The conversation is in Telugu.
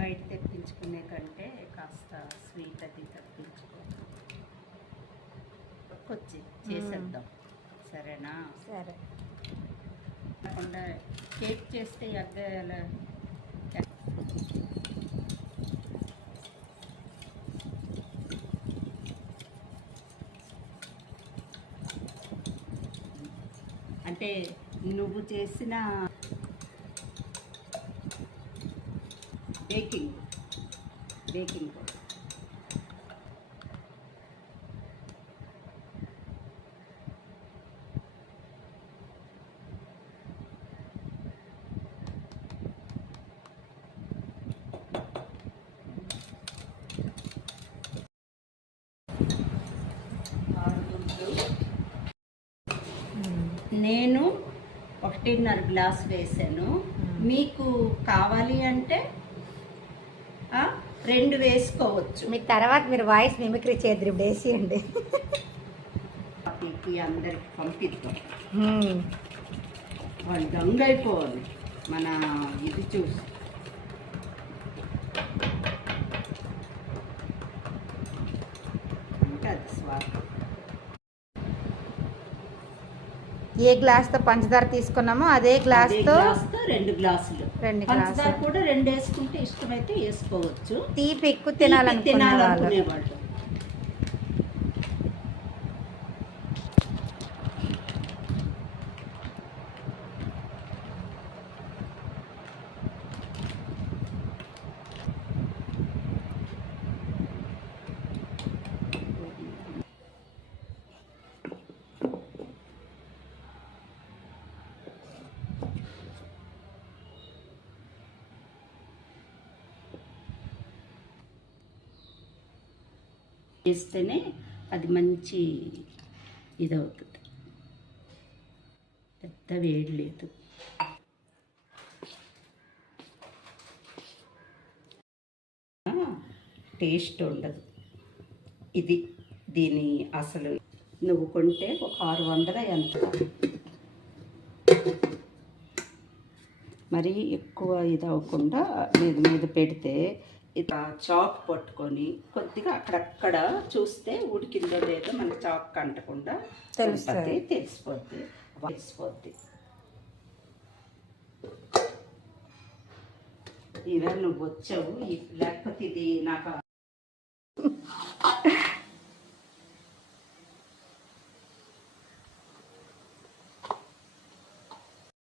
బయట తెప్పించుకునే కంటే కాస్త స్వీట్ అది తెప్పించుకోవచ్చు చేసేద్దాం. సరేనా? సరే. కాకుండా కేక్ చేస్తే ఎగ్గ అంటే నువ్వు చేసిన బేకింగ్ కూడా నేను 1.5 గ్లాస్ వేసాను. మీకు కావాలి అంటే 2 వేసుకోవచ్చు. మీకు తర్వాత మీరు వాయిస్ మిమిక్రీ చేద్దరు, ఇప్పుడు వేసియండి. అందరికి పంపిద్దాం, వాళ్ళు దొంగ అయిపోవాలి మన ఇది చూసి. అంటే అది స్వాగతం. ఏ గ్లాస్తో పంచదార తీసుకున్నామో అదే గ్లాస్తో 2 గ్లాసులు. పంచదార కూడా 2 వేసుకుంటే ఇష్టమైతే వేసుకోవచ్చు. తీపి ఎక్కువ తినాలనుకునేవాళ్ళు. వేస్తేనే అది మంచి ఇదవుతుంది. పెద్ద వేడి లేదు. టేస్ట్ ఉండదు. దీని అసలు నువ్వు కొంటే ఒక 600 ఎంత. మరీ ఎక్కువ ఇది అవ్వకుండా మీద పెడితే ఇట్లా చాక్ పట్టుకొని కొద్దిగా అక్కడక్కడ చూస్తే ఉడికిందో లేదో మనకి చాక్ అంటకుండా తెలిసిపోద్ది. ఇవే నువ్వు వచ్చావు, లేకపోతే ఇది నాకు